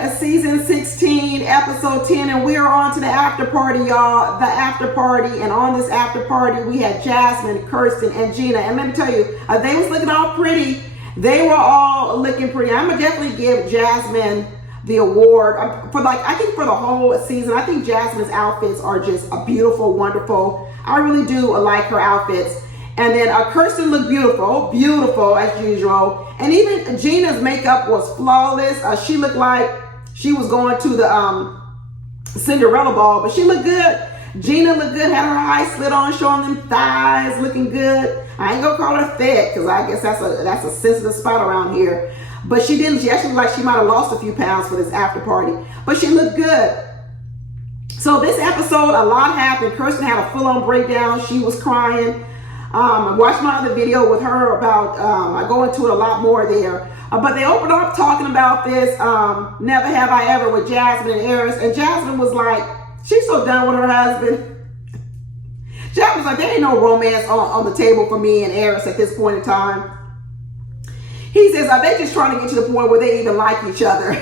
at season 16, episode 10, and we are on to the after party, y'all. The after party, and on this after party, we had Jasmine, Kirsten, and Gina. And let me tell you, they was looking all pretty. They were all looking pretty. I'm gonna definitely give Jasmine the award for, like, I think for the whole season. I think Jasmine's outfits are just beautiful, wonderful. I really do like her outfits. And then Kirsten looked beautiful as usual. And even Gina's makeup was flawless. She looked like she was going to the Cinderella ball, but she looked good. Gina looked good, had her eyes slit on, showing them thighs, looking good. I ain't gonna call her fat, because I guess that's a sensitive spot around here. But she didn't. She actually looked like she might have lost a few pounds for this after party. But she looked good. So this episode, a lot happened. Kirsten had a full-on breakdown. She was crying. I watched my other video with her about, I go into it a lot more there. But they opened up talking about this Never Have I Ever with Jasmine and Eris. And Jasmine was like, she's so done with her husband. Jasmine was like, there ain't no romance on the table for me and Eris at this point in time. He says, are they just trying to get to the point where they even like each other?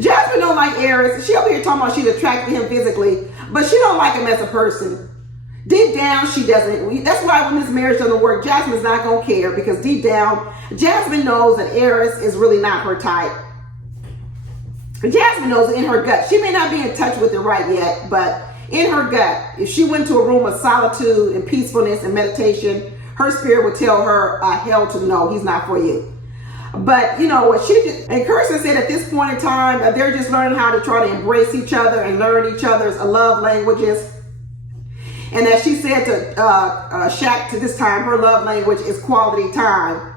Jasmine don't like Eris. She over here talking about she's attracted to him physically, but she don't like him as a person. Deep down, she doesn't. That's why when this marriage doesn't work, Jasmine's not going to care, because deep down, Jasmine knows that Eris is really not her type. Jasmine knows it in her gut. She may not be in touch with it right yet, but in her gut, if she went to a room of solitude and peacefulness and meditation, her spirit would tell her, hell to no, he's not for you. But you know what, and Kirsten said at this point in time, they're just learning how to try to embrace each other and learn each other's love languages. And as she said to Shaq, to this time, her love language is quality time.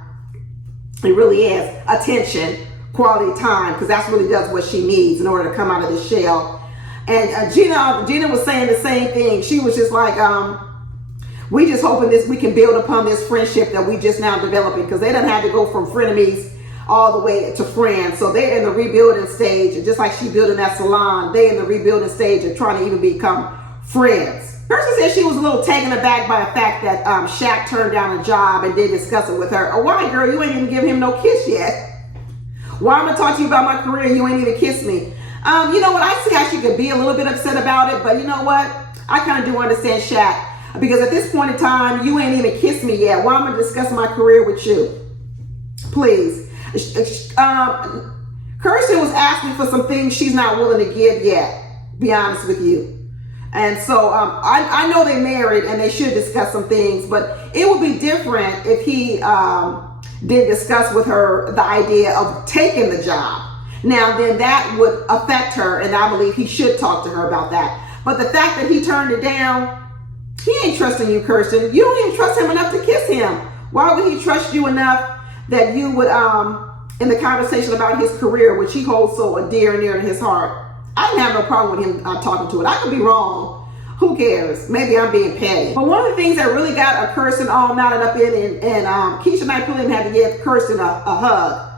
It really is attention, quality time, because that's really does what she needs in order to come out of the shell. And Gina was saying the same thing. She was just like, we just hoping we can build upon this friendship that we just now developing, because they done had to go from frenemies all the way to friends. So they're in the rebuilding stage, and just like she building that salon, they in the rebuilding stage of trying to even become friends. Kirsten said she was a little taken aback by the fact that Shaq turned down a job and did discuss it with her. Oh, why, girl? You ain't even give him no kiss yet. Why am I talking to you about my career? You ain't even kissed me. You know what? I see how she could be a little bit upset about it, but you know what? I kind of do understand Shaq, because at this point in time, you ain't even kissed me yet. Why am I discussing my career with you? Please. Kirsten was asking for some things she's not willing to give yet, be honest with you. And so I know they married and they should discuss some things, but it would be different if he did discuss with her the idea of taking the job. Now, then that would affect her, and I believe he should talk to her about that. But the fact that he turned it down, he ain't trusting you, Kirsten. You don't even trust him enough to kiss him. Why would he trust you enough that you would, in the conversation about his career, which he holds so dear and near to his heart? I didn't have no problem with him talking to it. I could be wrong. Who cares? Maybe I'm being petty. But one of the things that really got Kirsten all knotted up in, and Keisha Knight Pulliam had to give Kirsten a hug.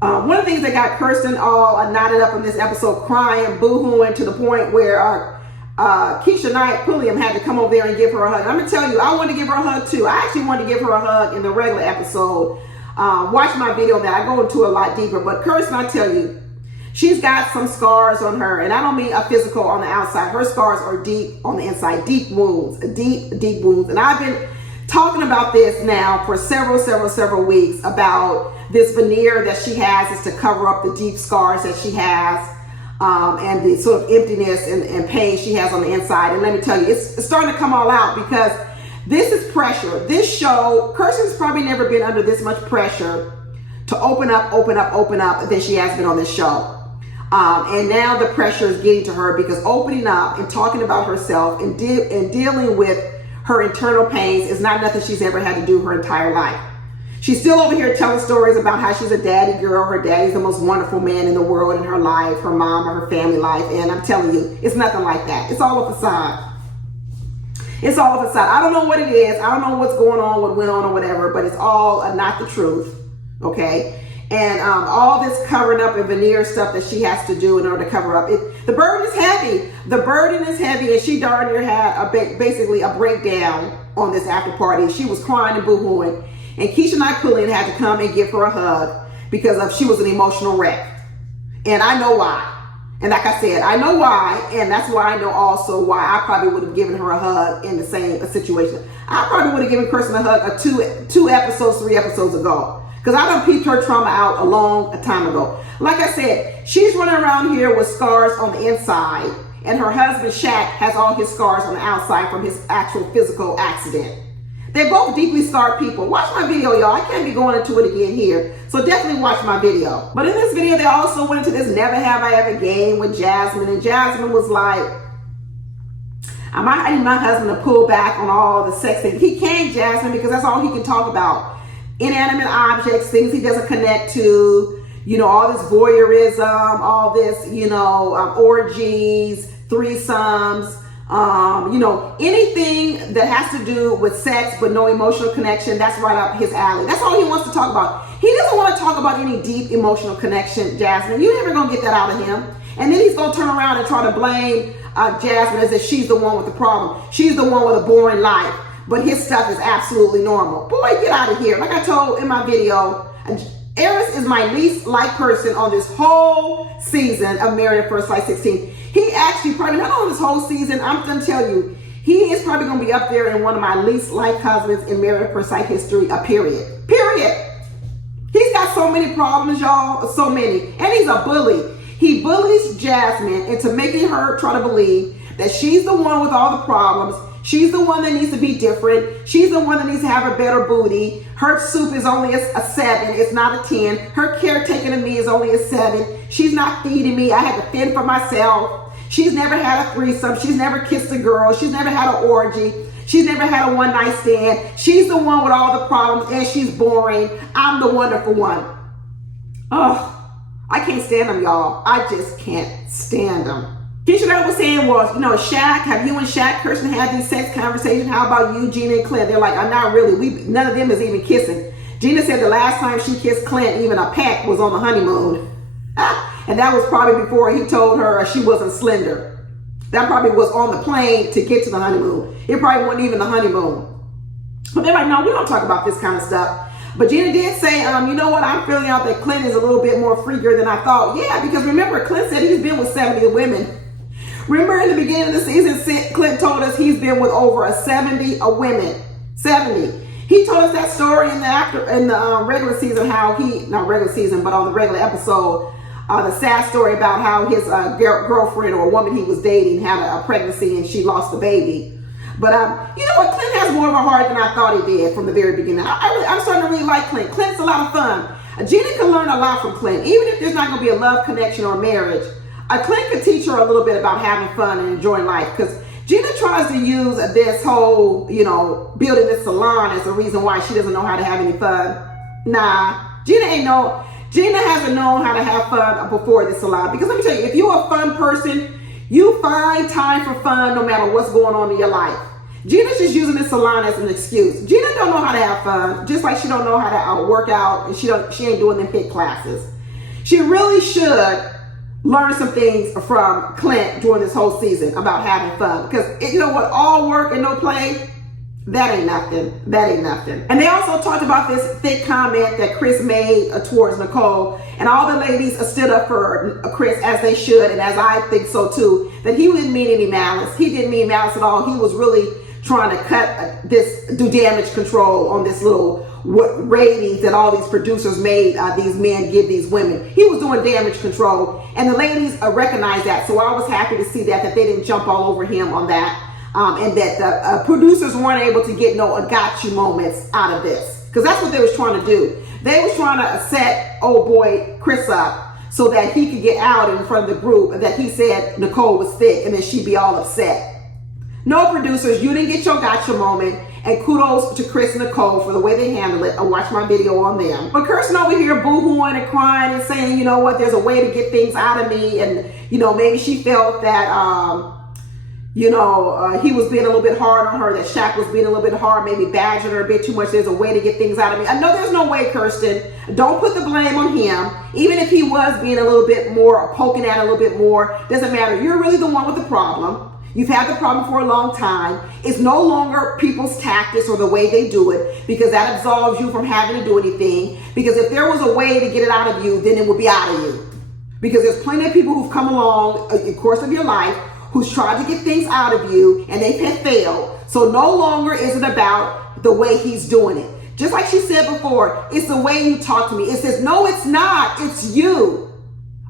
One of the things that got Kirsten all knotted up in this episode, crying, boo-hooing, to the point where Keisha Knight Pulliam had to come over there and give her a hug. I'm going to tell you, I wanted to give her a hug too. I actually wanted to give her a hug in the regular episode. Watch my video that I go into a lot deeper. But Kirsten, I tell you, she's got some scars on her, and I don't mean a physical on the outside. Her scars are deep on the inside, deep wounds, deep wounds. And I've been talking about this now for several weeks, about this veneer that she has is to cover up the deep scars that she has, and the sort of emptiness and pain she has on the inside. And let me tell you, it's starting to come all out, because this is pressure. This show, Kirsten's probably never been under this much pressure to open up than she has been on this show. And now the pressure is getting to her, because opening up and talking about herself and dealing with her internal pains is not nothing she's ever had to do her entire life. She's still over here telling stories about how she's a daddy girl. Her daddy's the most wonderful man in the world in her life, her mom, or her family life. And I'm telling you, it's nothing like that. It's all a facade. It's all a facade. I don't know what it is. I don't know what's going on, what went on or whatever, but it's all not the truth. Okay? And all this covering up and veneer stuff that she has to do in order to cover up. The burden is heavy. The burden is heavy, and she darn near had basically a breakdown on this after party. She was crying and boo-hooing. And Keisha Knight Pulliam had to come and give her a hug because she was an emotional wreck. And I know why. And like I said, I know why, and that's why I know also why I probably would have given her a hug in the same situation. I probably would have given Kirsten a hug two episodes, 3 episodes ago. Because I done peeped her trauma out a long time ago. Like I said, she's running around here with scars on the inside, and her husband, Shaq, has all his scars on the outside from his actual physical accident. They're both deeply scarred people. Watch my video, y'all. I can't be going into it again here. So definitely watch my video. But in this video, they also went into this never have I ever game with Jasmine. And Jasmine was like, I need my husband to pull back on all the sex things. He can't, Jasmine, because that's all he can talk about. Inanimate objects, things he doesn't connect to, you know, all this voyeurism, all this, you know, orgies, threesomes, you know, anything that has to do with sex but no emotional connection, that's right up his alley. That's all he wants to talk about. He doesn't want to talk about any deep emotional connection, Jasmine. You're never going to get that out of him. And then he's going to turn around and try to blame Jasmine as if she's the one with the problem. She's the one with a boring life. But his stuff is absolutely normal. Boy, get out of here. Like I told in my video, Eris is my least liked person on this whole season of Married at First Sight 16. He actually probably, not on this whole season, I'm going to tell you, he is probably going to be up there in one of my least liked husbands in Married at First Sight history, period. Period. He's got so many problems, y'all, so many. And he's a bully. He bullies Jasmine into making her try to believe that she's the one with all the problems. She's the one that needs to be different. She's the one that needs to have a better booty. Her soup is only a 7. It's not a 10. Her caretaking of me is only a 7. She's not feeding me. I had to fend for myself. She's never had a threesome. She's never kissed a girl. She's never had an orgy. She's never had a one-night stand. She's the one with all the problems, and she's boring. I'm the wonderful one. Oh, I can't stand them, y'all. I just can't stand them. Keisha that was saying was, you know, Shaq, have you and Shaq, Kirsten, had these sex conversations? How about you, Gina and Clint? They're like, I'm not really. None of them is even kissing. Gina said the last time she kissed Clint, even a peck, was on the honeymoon. And that was probably before he told her she wasn't slender. That probably was on the plane to get to the honeymoon. It probably wasn't even the honeymoon. But they're like, no, we don't talk about this kind of stuff. But Gina did say, you know what, I'm feeling out that Clint is a little bit more freakier than I thought. Yeah, because remember, Clint said he's been with 70 women. Remember in the beginning of the season, Clint told us he's been with over 70 women. 70. He told us that story in the regular season, how he, not regular season, but on the regular episode, the sad story about how his girlfriend or a woman he was dating had a pregnancy and she lost the baby. But you know what? Clint has more of a heart than I thought he did from the very beginning. I'm starting to really like Clint. Clint's a lot of fun. Gina can learn a lot from Clint. Even if there's not going to be a love connection or marriage, Clint could teach her a little bit about having fun and enjoying life. Because Gina tries to use this whole, you know, building this salon as the reason why she doesn't know how to have any fun. Nah, Gina hasn't known how to have fun before this salon. Because let me tell you, if you're a fun person, you find time for fun no matter what's going on in your life. Gina's just using this salon as an excuse. Gina don't know how to have fun, just like she don't know how to work out, and she ain't doing them fit classes. She really should learn some things from Clint during this whole season about having fun. Because you know what, all work and no play, that ain't nothing. That ain't nothing. And they also talked about this thick comment that Chris made towards Nicole. And all the ladies stood up for Chris, as they should, and as I think so too, that he didn't mean any malice. He didn't mean malice at all. He was really trying to do damage control on this little ratings that all these producers made these men give these women. He was doing damage control, and the ladies recognized that. So I was happy to see that they didn't jump all over him on that. And that the producers weren't able to get no "I got you" moments out of this, because that's what they was trying to do. They was trying to set old boy Chris up so that he could get out in front of the group that he said Nicole was thick, and then she'd be all upset. No, producers, you didn't get your gotcha moment, and kudos to Chris and Nicole for the way they handled it. I watched my video on them. But Kirsten over here boo-hooing and crying and saying, you know what, there's a way to get things out of me, and you know, maybe she felt that he was being a little bit hard on her, that Shaq was being a little bit hard, maybe badgering her a bit too much. There's a way to get things out of me. I know there's no way, Kirsten. Don't put the blame on him. Even if he was being a little bit more, poking at it a little bit more, doesn't matter. You're really the one with the problem. You've had the problem for a long time. It's no longer people's tactics or the way they do it, because that absolves you from having to do anything. Because if there was a way to get it out of you, then it would be out of you. Because there's plenty of people who've come along in the course of your life who's tried to get things out of you and they have failed. So no longer is it about the way he's doing it. Just like she said before, it's the way you talk to me. It says, no, it's not. It's you.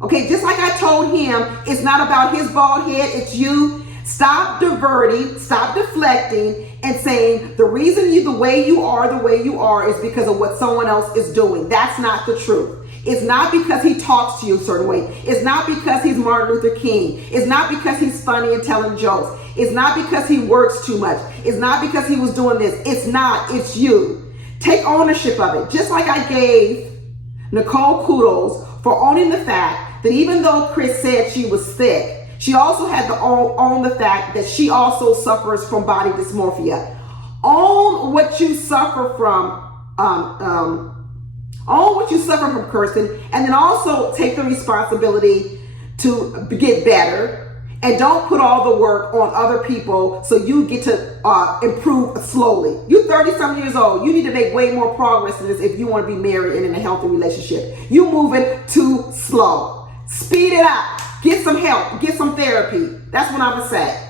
Okay, just like I told him, it's not about his bald head. It's you. Stop diverting, stop deflecting, and saying the reason the way you are is because of what someone else is doing. That's not the truth. It's not because he talks to you a certain way. It's not because he's Martin Luther King. It's not because he's funny and telling jokes. It's not because he works too much. It's not because he was doing this. It's not. It's you. Take ownership of it. Just like I gave Nicole kudos for owning the fact that even though Chris said she was sick, she also had to own the fact that she also suffers from body dysmorphia. Own what you suffer from. Own what you suffer from, Kirsten, and then also take the responsibility to get better, and don't put all the work on other people so you get to improve slowly. You're 30-something years old. You need to make way more progress in this if you want to be married and in a healthy relationship. You're moving too slow. Speed it up. Get some help. Get some therapy. That's what I'm going to say.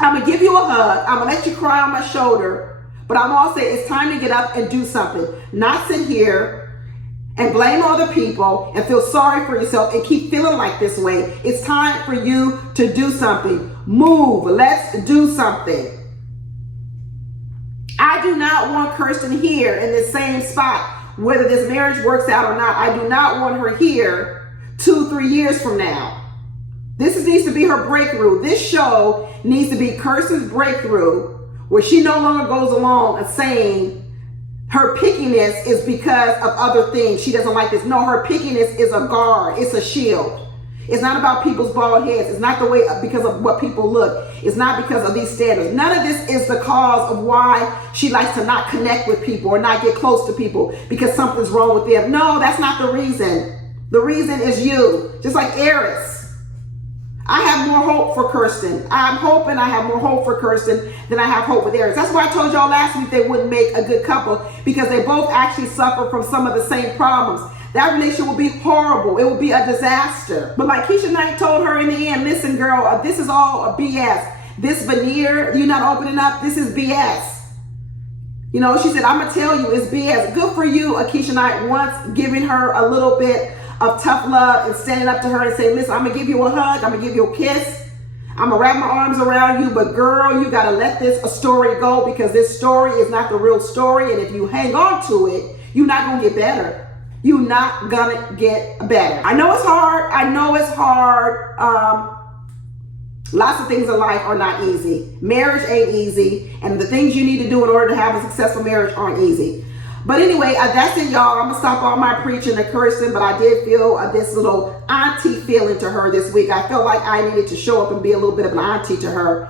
I'm going to give you a hug. I'm going to let you cry on my shoulder. But I'm also saying it's time to get up and do something. Not sit here and blame other people and feel sorry for yourself and keep feeling like this way. It's time for you to do something. Move. Let's do something. I do not want Kirsten here in this same spot, whether this marriage works out or not. I do not want her here 2-3 years from now. This needs to be her breakthrough. This show needs to be Kirsten's breakthrough, where she no longer goes along and saying her pickiness is because of other things. She doesn't like this. No, her pickiness is a guard. It's a shield. It's not about people's bald heads. It's not the way because of what people look. It's not because of these standards. None of this is the cause of why she likes to not connect with people or not get close to people because something's wrong with them. No, that's not the reason. The reason is you. Just like Eris. I have more hope for Kirsten. I'm hoping I have more hope for Kirsten than I have hope with Eris. That's why I told y'all last week they wouldn't make a good couple, because they both actually suffer from some of the same problems. That relationship will be horrible. It will be a disaster. But like Keisha Knight told her in the end, listen, girl, this is all a BS. This veneer, you're not opening up, this is BS. You know, she said, I'm going to tell you, it's BS. Good for you, Keisha Knight, once giving her a little bit of tough love and standing up to her and saying, listen, I'm going to give you a hug. I'm going to give you a kiss. I'm going to wrap my arms around you. But girl, you got to let this story go, because this story is not the real story. And if you hang on to it, you're not going to get better. You're not going to get better. I know it's hard. I know it's hard. Lots of things in life are not easy. Marriage ain't easy. And the things you need to do in order to have a successful marriage aren't easy. But anyway, that's it, y'all. I'm going to stop all my preaching to Kirsten, but I did feel this little auntie feeling to her this week. I felt like I needed to show up and be a little bit of an auntie to her.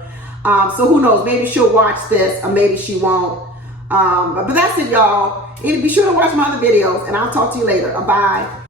So who knows? Maybe she'll watch this, or maybe she won't. But that's it, y'all. Be sure to watch my other videos, and I'll talk to you later. Bye.